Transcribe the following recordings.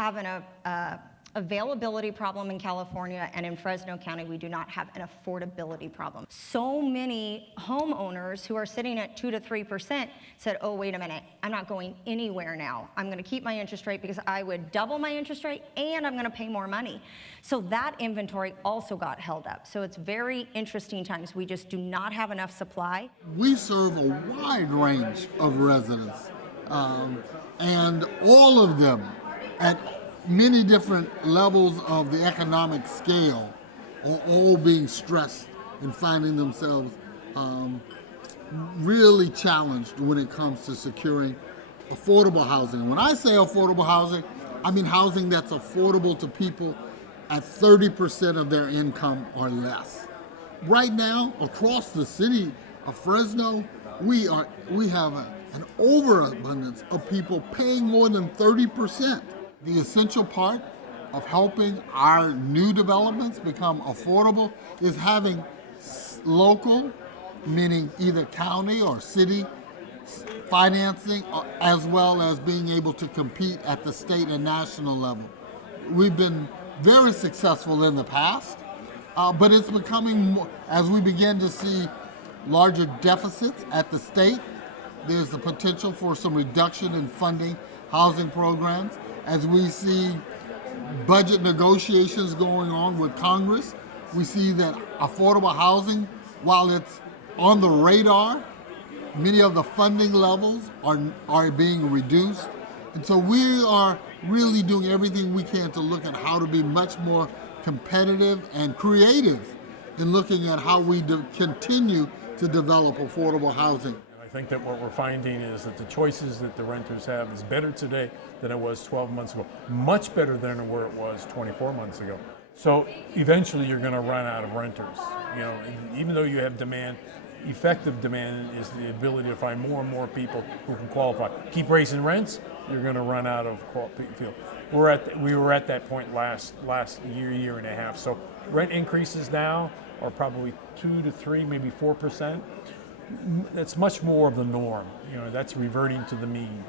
have an availability problem in California, and in Fresno County, we do not have an affordability problem. So many homeowners who are sitting at 2 to 3% said, oh, wait a minute, I'm not going anywhere now. I'm gonna keep my interest rate because I would double my interest rate and I'm gonna pay more money. So that inventory also got held up. So it's very interesting times. We just do not have enough supply. We serve a wide range of residents, and all of them at many different levels of the economic scale are all being stressed and finding themselves really challenged when it comes to securing affordable housing. When I say affordable housing, I mean housing that's affordable to people at 30% of their income or less. Right now, across the city of Fresno, we have an overabundance of people paying more than 30%. The essential part of helping our new developments become affordable is having local, meaning either county or city financing, as well as being able to compete at the state and national level. We've been very successful in the past, but it's becoming more, as we begin to see larger deficits at the state, there's the potential for some reduction in funding housing programs. As we see budget negotiations going on with Congress, we see that affordable housing, while it's on the radar, many of the funding levels are being reduced. And so we are really doing everything we can to look at how to be much more competitive and creative in looking at how we continue to develop affordable housing. I think that what we're finding is that the choices that the renters have is better today than it was 12 months ago, much better than where it was 24 months ago. So eventually you're going to run out of renters. You know, even though you have demand, effective demand is the ability to find more and more people who can qualify. Keep raising rents, you're going to run out of field. We were at that point last year and a half. So rent increases now are probably 2 to 3, maybe 4%. That's much more of the norm. You know, that's reverting to the mean.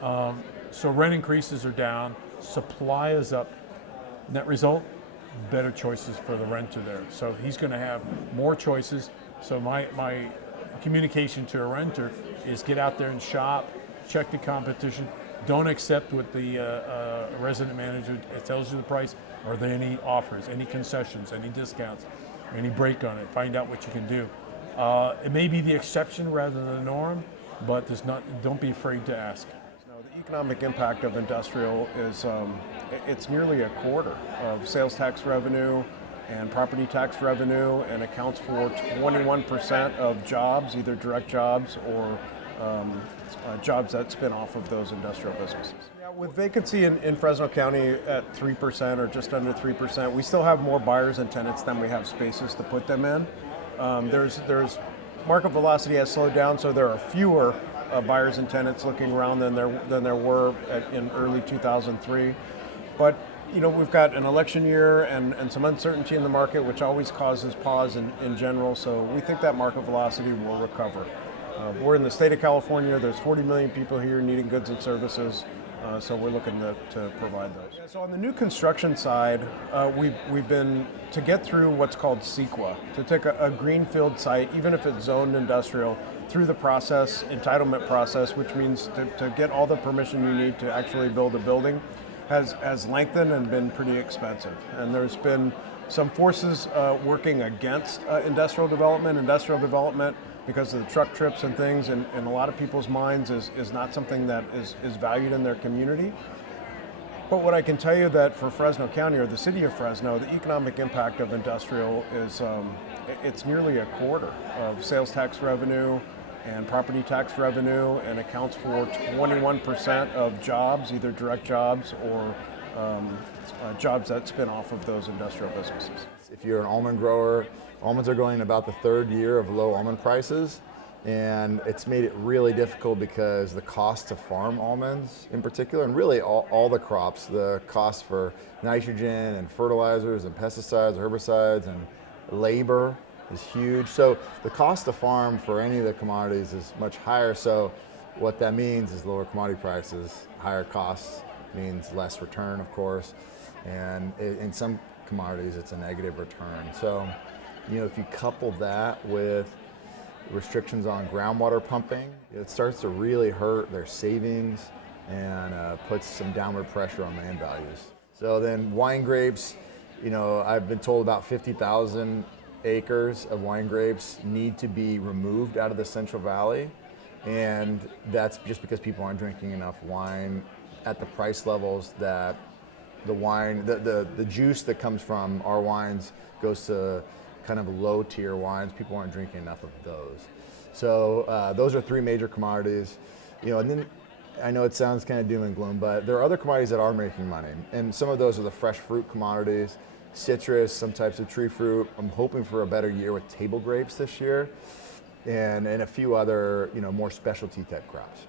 So rent increases are down, supply is up. Net result, better choices for the renter there. So he's going to have more choices. So my communication to a renter is get out there and shop, check the competition. Don't accept what the resident manager tells you the price. Are there any offers, any concessions, any discounts, any break on it? Find out what you can do. It may be the exception rather than the norm, but don't be afraid to ask. The economic impact of industrial is it's nearly a quarter of sales tax revenue and property tax revenue, and accounts for 21% of jobs, either direct jobs or jobs that spin off of those industrial businesses. Yeah, with vacancy in Fresno County at 3% or just under 3%, we still have more buyers and tenants than we have spaces to put them in. There's market velocity has slowed down, so there are fewer buyers and tenants looking around than there were in early 2003. But you know, we've got an election year and some uncertainty in the market, which always causes pause in general. So we think that market velocity will recover. We're in the state of California. There's 40 million people here needing goods and services. So we're looking to provide those. So on the new construction side, we've been, to get through what's called CEQA, to take a greenfield site, even if it's zoned industrial, through the process, entitlement process, which means to get all the permission you need to actually build a building, has lengthened and been pretty expensive. And there's been some forces working against industrial development. Industrial development, because of the truck trips and things, in a lot of people's minds is not something that is valued in their community. But what I can tell you that for Fresno County or the city of Fresno, the economic impact of industrial is it's nearly a quarter of sales tax revenue and property tax revenue, and accounts for 21% of jobs, either direct jobs or jobs that spin off of those industrial businesses. If you're an almond grower, almonds are going about the third year of low almond prices, and it's made it really difficult because the cost to farm almonds in particular, and really all the crops, the cost for nitrogen and fertilizers and pesticides, herbicides, and labor is huge. So the cost to farm for any of the commodities is much higher. So what that means is lower commodity prices, higher costs, means less return, of course. And in some commodities, it's a negative return. So, if you couple that with restrictions on groundwater pumping, it starts to really hurt their savings and puts some downward pressure on land values. So then wine grapes, I've been told about 50,000 acres of wine grapes need to be removed out of the Central Valley. And that's just because people aren't drinking enough wine at the price levels that the wine, the juice that comes from our wines goes to kind of low tier wines. People aren't drinking enough of those. So those are three major commodities. And then I know it sounds kind of doom and gloom, but there are other commodities that are making money. And some of those are the fresh fruit commodities, citrus, some types of tree fruit. I'm hoping for a better year with table grapes this year, and a few other, more specialty type crops.